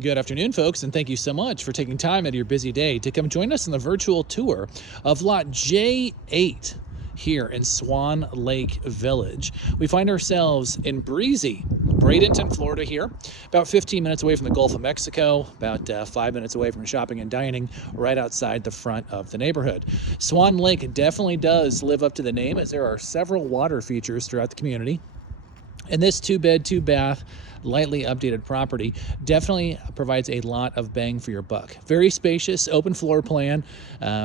Good afternoon, folks, and thank you so much for taking time out of your busy day to come join us on the virtual tour of Lot J-8 here in Swan Lake Village. We find ourselves in breezy Bradenton, Florida here, about 15 minutes away from the Gulf of Mexico, about 5 minutes away from shopping and dining, right outside the front of the neighborhood. Swan Lake definitely does live up to the name, as there are several water features throughout the community. And this 2-bed, 2-bath, lightly updated property definitely provides a lot of bang for your buck. Very spacious, open floor plan,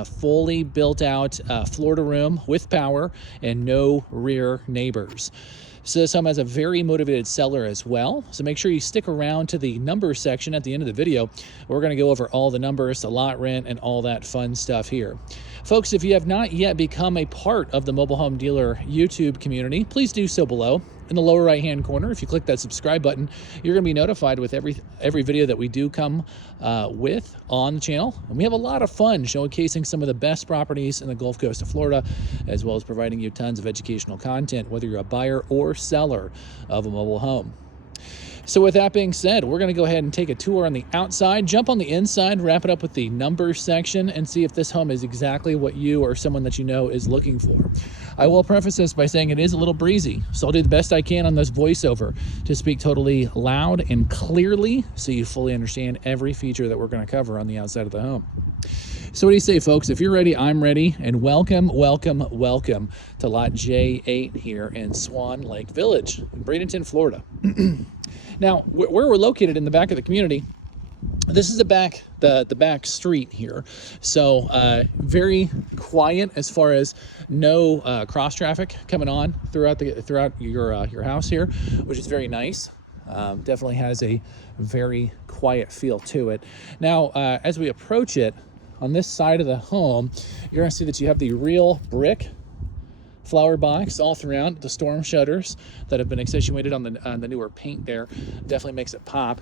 fully built out floor to room with power, and no rear neighbors. So this home has a very motivated seller as well. So make sure you stick around to the numbers section at the end of the video. We're going to go over all the numbers, the lot rent, and all that fun stuff here. Folks, if you have not yet become a part of the Mobile Home Dealer YouTube community, please do so below. In the lower right hand corner, if you click that subscribe button, you're going to be notified with every video that we do come with on the channel. And we have a lot of fun showcasing some of the best properties in the Gulf Coast of Florida, as well as providing you tons of educational content, whether you're a buyer or seller of a mobile home. So with that being said, we're going to go ahead and take a tour on the outside, jump on the inside, wrap it up with the numbers section, and see if this home is exactly what you or someone that you know is looking for. I will preface this by saying it is a little breezy, so I'll do the best I can on this voiceover to speak totally loud and clearly so you fully understand every feature that we're going to cover on the outside of the home. So what do you say, folks? If you're ready, I'm ready, and welcome to Lot J-8 here in Swan Lake Village, in Bradenton, Florida. Now, where we're located in the back of the community, this is the back street here. So very quiet as far as no cross traffic coming on throughout your house here, which is very nice. Definitely has a very quiet feel to it. Now, as we approach it on this side of the home, you're going to see that you have the real brick flower box all throughout. The storm shutters that have been accentuated on the newer paint there definitely makes it pop.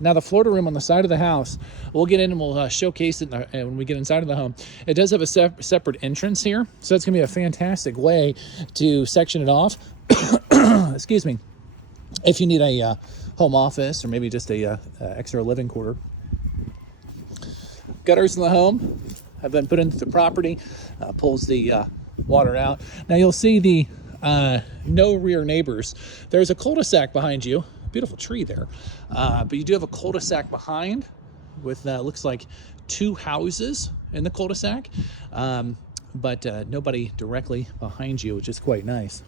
Now the Florida room on the side of the house, we'll get in and we'll showcase it when we get inside of the home. It does have a separate entrance here, so it's going to be a fantastic way to section it off. Excuse me. If you need a home office or maybe just a extra living quarter. Gutters in the home have been put into the property, pulls the water out. Now you'll see the no rear neighbors. There's a cul-de-sac behind you. Beautiful tree there. But you do have a cul-de-sac behind with looks like 2 houses in the cul-de-sac, but nobody directly behind you, which is quite nice.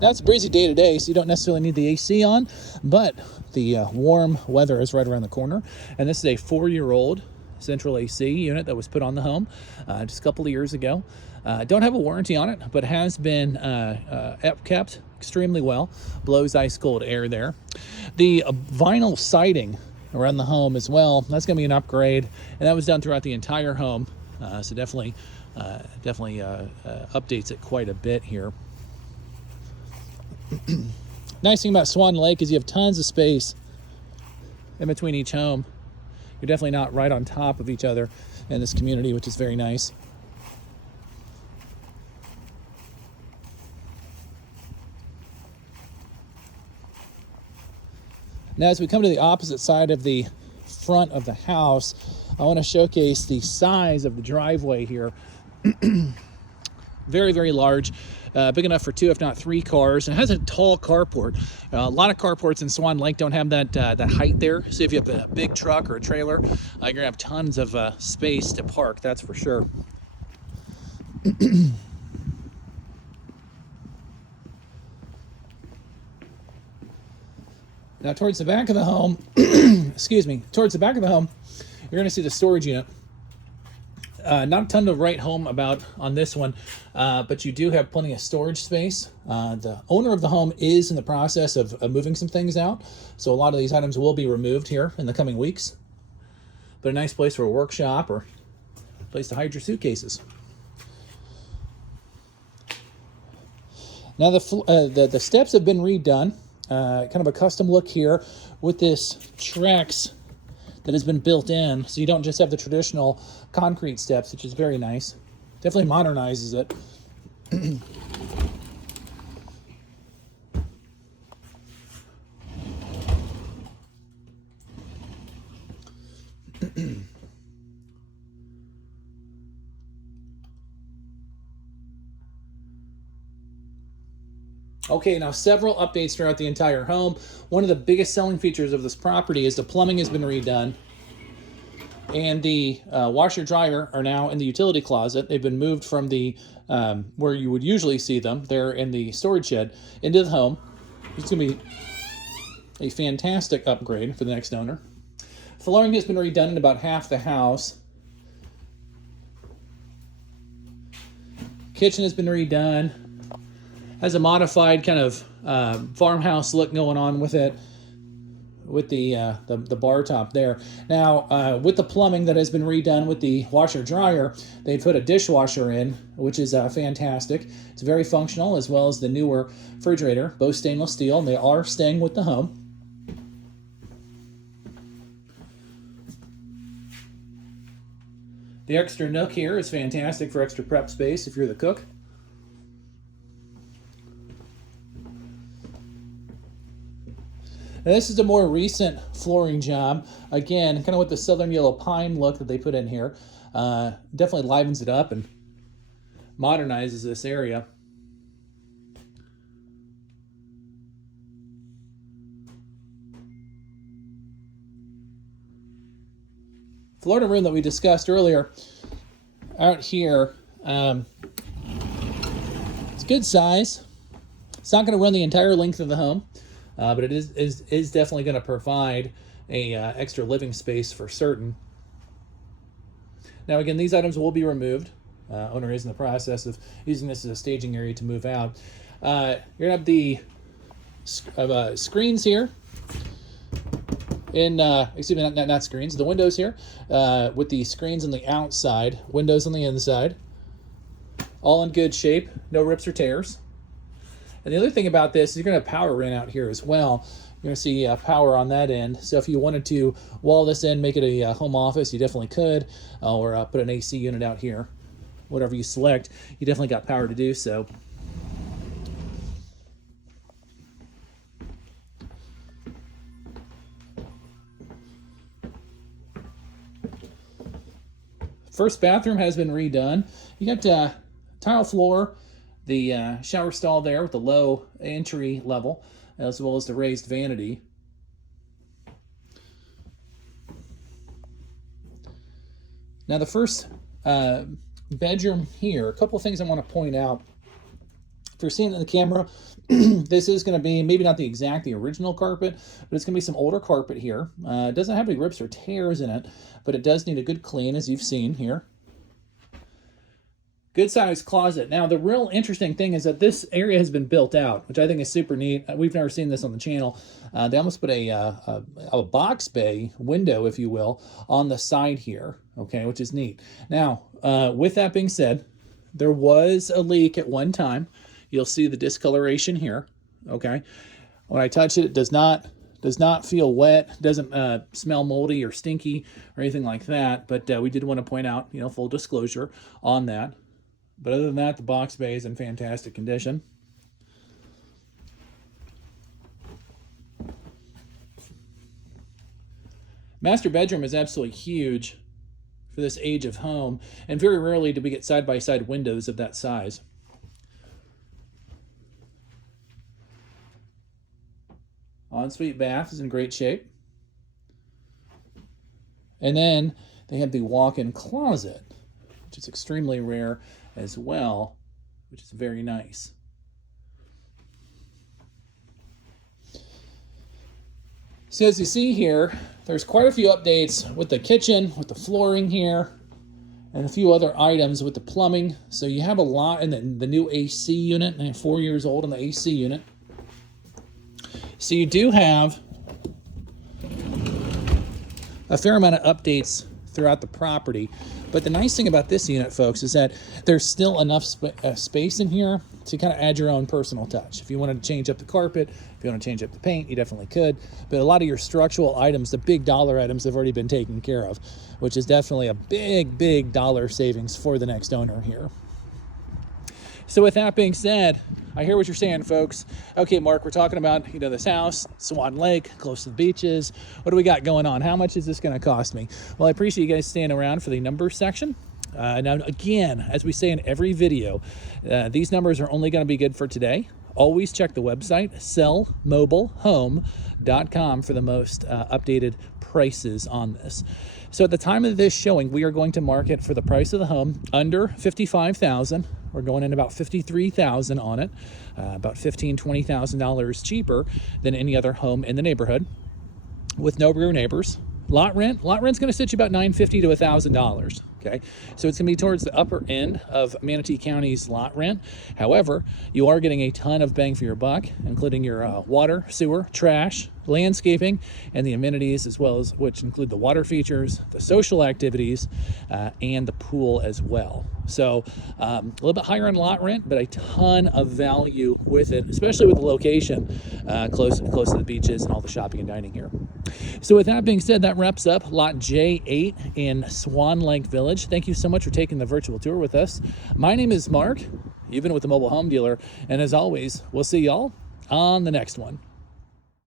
Now it's a breezy day today, so you don't necessarily need the AC on, but the warm weather is right around the corner. And this is a 4-year-old central AC unit that was put on the home just a couple of years ago. Don't have a warranty on it, but has been kept extremely well. Blows ice cold air there. The vinyl siding around the home as well, that's going to be an upgrade, and that was done throughout the entire home. So definitely updates it quite a bit here. Nice thing about Swan Lake is you have tons of space in between each home. You're definitely not right on top of each other in this community, which is very nice. Now, as we come to the opposite side of the front of the house, I want to showcase the size of the driveway here. Very, very large, big enough for 2, if not 3 cars, and it has a tall carport. A lot of carports in Swan Lake don't have that height there, so if you have a big truck or a trailer, you're gonna have tons of space to park, that's for sure. Now towards the back of the home, towards the back of the home, you're gonna see the storage unit. Not a ton to write home about on this one, but you do have plenty of storage space. The owner of the home is in the process of moving some things out, so a lot of these items will be removed here in the coming weeks. But a nice place for a workshop or a place to hide your suitcases. Now the steps have been redone, kind of a custom look here with this Trex that has been built in, so you don't just have the traditional concrete steps, which is very nice. Definitely modernizes it. Okay, now several updates throughout the entire home. One of the biggest selling features of this property is the plumbing has been redone, and the washer dryer are now in the utility closet. They've been moved from the where you would usually see them. They're in the storage shed into the home. It's going to be a fantastic upgrade for the next owner. Flooring has been redone in about half the house. Kitchen has been redone. Has a modified kind of farmhouse look going on with it, with the bar top there. Now, with the plumbing that has been redone with the washer dryer, they put a dishwasher in, which is fantastic. It's very functional, as well as the newer refrigerator, both stainless steel, and they are staying with the home. The extra nook here is fantastic for extra prep space if you're the cook. Now, this is a more recent flooring job. Again, kind of with the southern yellow pine look that they put in here. Definitely livens it up and modernizes this area. Florida room that we discussed earlier out here, it's good size. It's not going to run the entire length of the home. But it is definitely going to provide a extra living space for certain. Now, again, these items will be removed. Owner is in the process of using this as a staging area to move out. You're going to have the screens here. Excuse me, not screens, the windows here, with the screens on the outside, windows on the inside. All in good shape, no rips or tears. And the other thing about this is you're going to have power ran out here as well. You're going to see power on that end. So if you wanted to wall this in, make it a home office, you definitely could. Or put an AC unit out here. Whatever you select, you definitely got power to do so. First bathroom has been redone. You got tile floor, the shower stall there with the low entry level, as well as the raised vanity. Now the first bedroom here, a couple of things I want to point out. If you're seeing it in the camera, this is going to be maybe not the original carpet, but it's going to be some older carpet here. It doesn't have any rips or tears in it, but it does need a good clean, as you've seen here. Good sized closet. Now, the real interesting thing is that this area has been built out, which I think is super neat. We've never seen this on the channel. They almost put a box bay window, if you will, on the side here, okay, which is neat. Now, with that being said, there was a leak at one time. You'll see the discoloration here, okay? When I touch it, it does not feel wet, doesn't smell moldy or stinky or anything like that, but we did want to point out, full disclosure on that. But other than that, the box bay is in fantastic condition. Master bedroom is absolutely huge for this age of home, and very rarely do we get side-by-side windows of that size. Ensuite bath is in great shape. And then they have the walk-in closet, which is extremely rare as well, which is very nice. So as you see here, there's quite a few updates with the kitchen, with the flooring here, and a few other items with the plumbing. So you have a lot in the new AC unit, and 4 years old on the AC unit. So you do have a fair amount of updates throughout the property. But the nice thing about this unit, folks, is that there's still enough space in here to kind of add your own personal touch. If you wanted to change up the carpet, if you want to change up the paint, you definitely could. But a lot of your structural items, the big dollar items, have already been taken care of, which is definitely a big dollar savings for the next owner here. So with that being said, I hear what you're saying, folks. Okay, Mark, we're talking about, this house, Swan Lake, close to the beaches. What do we got going on? How much is this going to cost me? Well, I appreciate you guys staying around for the numbers section. Now, again, as we say in every video, these numbers are only going to be good for today. Always check the website, sellmobilehome.com, for the most updated prices on this. So at the time of this showing, we are going to market for the price of the home under $55,000. We're going in about $53,000 on it, about $15,000, $20,000 cheaper than any other home in the neighborhood, with no rear neighbors. Lot rent's going to sit you about $950 to $1,000. Okay, so it's going to be towards the upper end of Manatee County's lot rent. However, you are getting a ton of bang for your buck, including your water, sewer, trash, landscaping, and the amenities, as well as which include the water features, the social activities, and the pool as well. So a little bit higher on lot rent, but a ton of value with it, especially with the location close to the beaches and all the shopping and dining here. So with that being said, that wraps up lot J-8 in Swan Lake Village. Thank you so much for taking the virtual tour with us. My name is Mark. You've been with the Mobile Home Dealer, and as always, we'll see y'all on the next one.